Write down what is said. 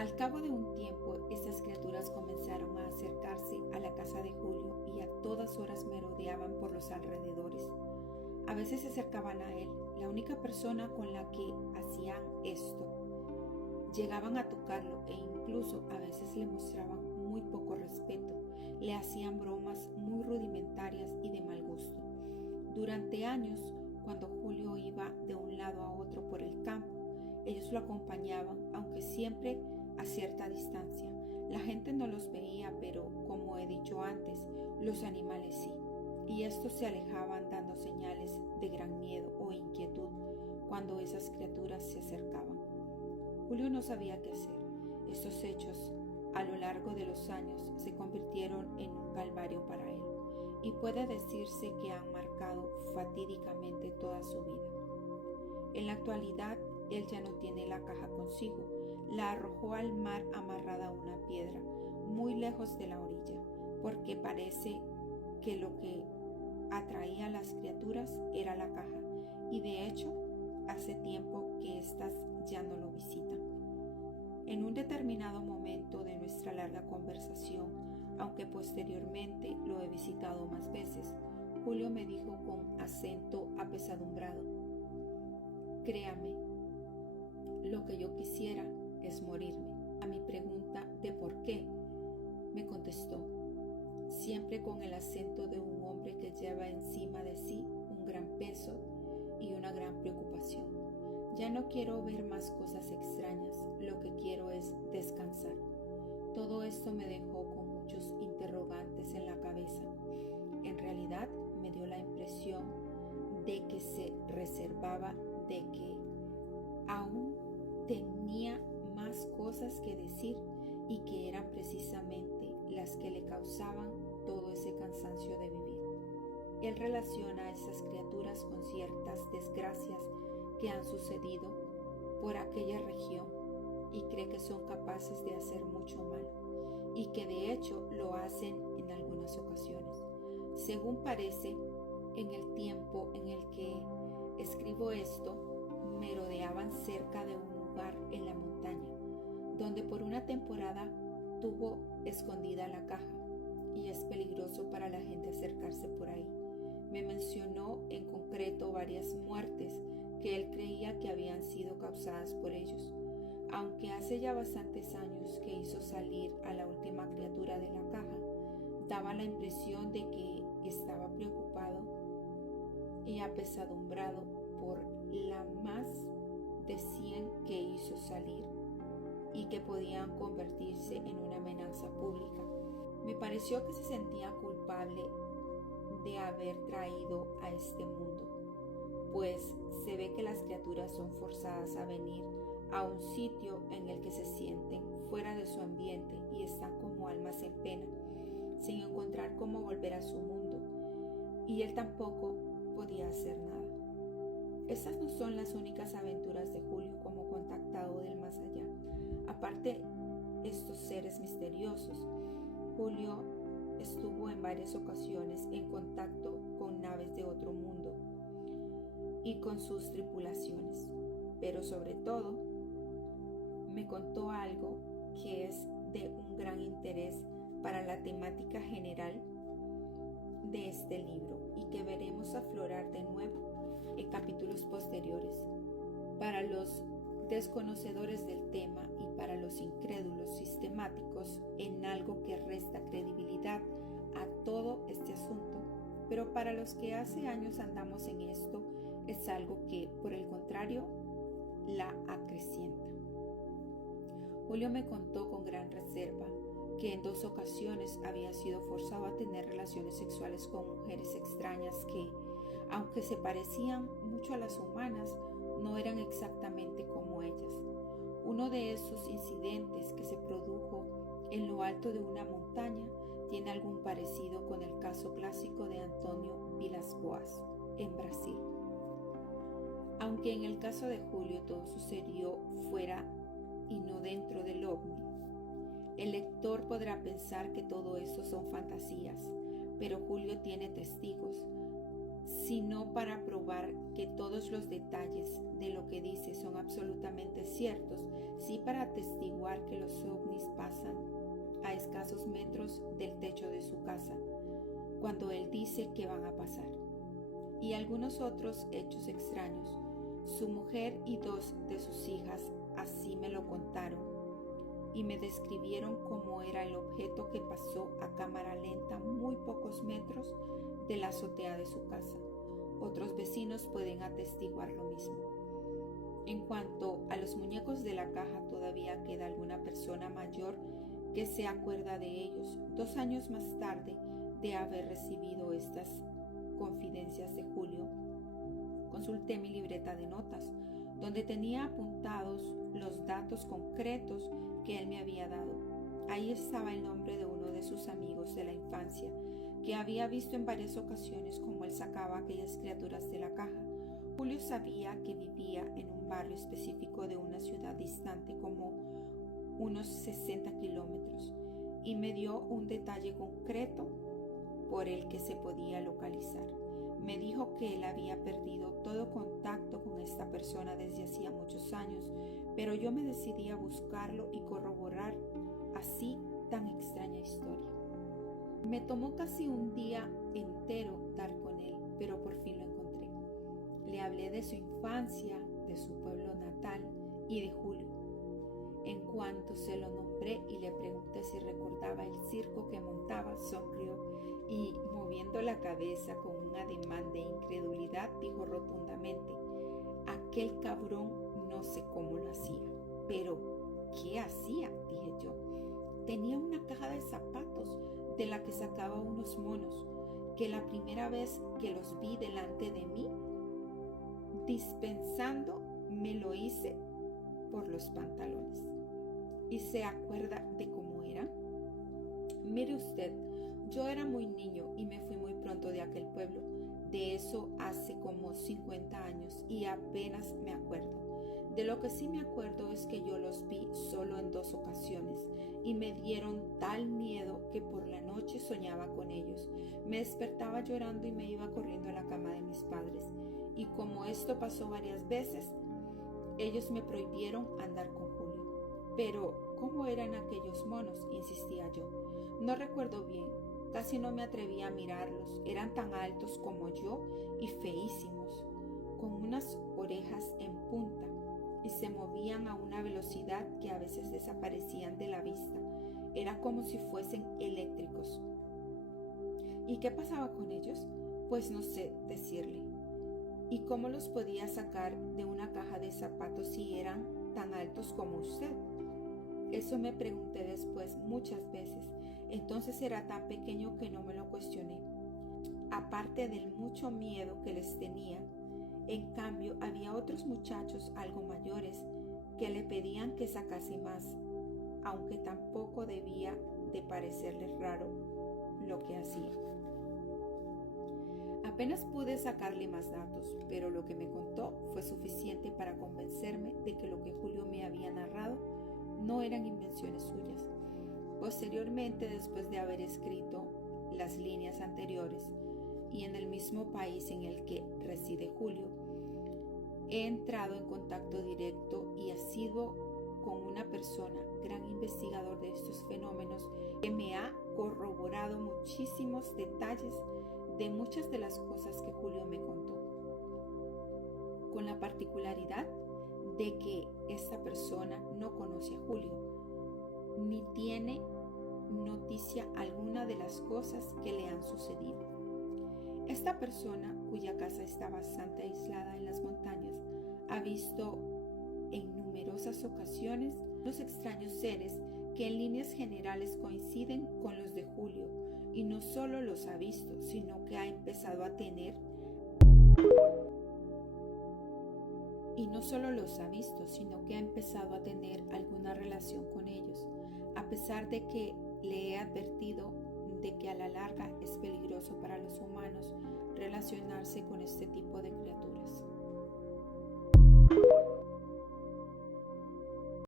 Al cabo de un tiempo, estas criaturas comenzaron a acercarse a la casa de Julio y a todas horas merodeaban por los alrededores. A veces se acercaban a él, la única persona con la que hacían esto. Llegaban a tocarlo e incluso a veces le mostraban muy poco respeto. Le hacían bromas muy rudimentarias y de mal gusto. Durante años, cuando Julio iba de un lado a otro por el campo, ellos lo acompañaban, aunque siempre a cierta distancia. La gente no los veía, pero, como he dicho antes, los animales sí. Y estos se alejaban dando señales de gran miedo o inquietud cuando esas criaturas se acercaban. Julio no sabía qué hacer. Estos hechos, a lo largo de los años, se convirtieron en un calvario para él, y puede decirse que han marcado fatídicamente toda su vida. En la actualidad, él ya no tiene la caja consigo. La arrojó al mar amarrada a una piedra, muy lejos de la orilla, porque parece que lo que atraía a las criaturas era la caja, y de hecho, hace tiempo que éstas ya no lo visitan. En un determinado momento de nuestra larga conversación, aunque posteriormente lo he visitado más veces, Julio me dijo con acento apesadumbrado: «Créame, lo que yo quisiera es morirme». A mi pregunta de por qué, me contestó, siempre con el acento de un hombre que lleva encima de sí un gran peso y una gran preocupación: «Ya no quiero ver más cosas extrañas, lo que quiero es descansar». Todo esto me dejó con muchos interrogantes en la cabeza. En realidad me dio la impresión de que se reservaba, de que aún tenía más cosas que decir y que eran precisamente las que le causaban todo ese cansancio de vivir. Él relaciona a esas criaturas con ciertas desgracias que han sucedido por aquella región y cree que son capaces de hacer mucho mal, y que de hecho lo hacen en algunas ocasiones. Según parece, en el tiempo en el que escribo esto, merodeaban cerca de un lugar en la montaña, donde por una temporada tuvo escondida la caja, y es peligroso para la gente acercarse por ahí. Me mencionó en concreto varias muertes que él creía que habían sido causadas por ellos, aunque hace ya bastantes años que hizo salir a la última criatura de la caja. Daba la impresión de que estaba preocupado y apesadumbrado por la más de 100 que hizo salir y que podían convertirse en una amenaza pública. Me pareció que se sentía culpable de haber traído a este mundo, pues se ve que las criaturas son forzadas a venir a un sitio en el que se sienten fuera de su ambiente y están como almas en pena, sin encontrar cómo volver a su mundo, y él tampoco podía hacer nada. Estas no son las únicas aventuras de Julio como contactado del más allá. Aparte, estos seres misteriosos, Julio estuvo en varias ocasiones en contacto con naves de otro mundo y con sus tripulaciones, pero sobre todo me contó algo que es de un gran interés para la temática general de este libro y que veremos aflorar de nuevo en capítulos posteriores. Para los desconocedores del tema y para los incrédulos sistemáticos en algo que resta credibilidad a todo este asunto, pero para los que hace años andamos en esto, es algo que, por el contrario, la acrecienta. Julio me contó con gran reserva que en 2 ocasiones había sido forzado a tener relaciones sexuales con mujeres extrañas que, aunque se parecían mucho a las humanas, no eran exactamente como ellas. Uno de esos incidentes, que se produjo en lo alto de una montaña, tiene algún parecido con el caso clásico de Antônio Vilas-Boas en Brasil. Aunque en el caso de Julio todo sucedió fuera y no dentro del ovni, el lector podrá pensar que todo eso son fantasías, pero Julio tiene testigos, sino para probar que todos los detalles de lo que dice son absolutamente ciertos, sí para atestiguar que los ovnis pasan a escasos metros del techo de su casa, cuando él dice que van a pasar. Y algunos otros hechos extraños. Su mujer y 2 de sus hijas así me lo contaron y me describieron cómo era el objeto que pasó a cámara lenta muy pocos metros de la azotea de su casa. Otros vecinos pueden atestiguar lo mismo. En cuanto a los muñecos de la caja, todavía queda alguna persona mayor que se acuerda de ellos. 2 años más tarde de haber recibido estas confidencias de Julio, consulté mi libreta de notas, donde tenía apuntados los datos concretos que él me había dado. Ahí estaba el nombre de uno de sus amigos de la infancia, que había visto en varias ocasiones cómo él sacaba aquellas criaturas de la caja. Julio sabía que vivía en un barrio específico de una ciudad distante como unos 60 kilómetros y me dio un detalle concreto por el que se podía localizar. Me dijo que él había perdido todo contacto con esta persona desde hacía muchos años, pero yo me decidí a buscarlo y corroborar así tan extraña historia. Me tomó casi un día entero dar con él, pero por fin lo encontré. Le hablé de su infancia, de su pueblo natal y de Julio. En cuanto se lo nombré y le pregunté si recordaba el circo que montaba, sonrió y, moviendo la cabeza con un ademán de incredulidad, dijo rotundamente: aquel cabrón no sé cómo lo hacía. Pero, ¿qué hacía?, dije yo. Tenía una caja de zapatos de la que sacaba unos monos, que la primera vez que los vi delante de mí, dispensando, me lo hice por los pantalones. ¿Y se acuerda de cómo era? Mire usted, yo era muy niño y me fui muy pronto de aquel pueblo. De eso hace como 50 años y apenas me acuerdo. De lo que sí me acuerdo es que yo los vi solo en 2 ocasiones y me dieron tal miedo que por la noche soñaba con ellos. Me despertaba llorando y me iba corriendo a la cama de mis padres. Y como esto pasó varias veces, ellos me prohibieron andar con Julio. Pero, ¿cómo eran aquellos monos?, insistía yo. No recuerdo bien, casi no me atrevía a mirarlos. Eran tan altos como yo y feísimos, con unas orejas en punta, y se movían a una velocidad que a veces desaparecían de la vista. Era como si fuesen eléctricos. ¿Y qué pasaba con ellos? Pues no sé decirle. ¿Y cómo los podía sacar de una caja de zapatos si eran tan altos como usted? Eso me pregunté después muchas veces. Entonces era tan pequeño que no me lo cuestioné. Aparte del mucho miedo que les tenía, en cambio había otros muchachos algo mayores que le pedían que sacase más, aunque tampoco debía de parecerles raro lo que hacía. Apenas pude sacarle más datos, pero lo que me contó fue suficiente para convencerme de que lo que Julio me había narrado no eran invenciones suyas. Posteriormente, después de haber escrito las líneas anteriores y en el mismo país en el que reside Julio, he entrado en contacto directo y asiduo con una persona, gran investigador de estos fenómenos, que me ha corroborado muchísimos detalles de muchas de las cosas que Julio me contó, con la particularidad de que esta persona no conoce a Julio, ni tiene noticia alguna de las cosas que le han sucedido. Esta persona, cuya casa está bastante aislada en las montañas, ha visto en numerosas ocasiones los extraños seres que en líneas generales coinciden con los de Julio, y no solo los ha visto, sino que ha empezado a tener alguna relación con ellos, a pesar de que le he advertido de que a la larga es peligroso para los humanos relacionarse con este tipo de criaturas.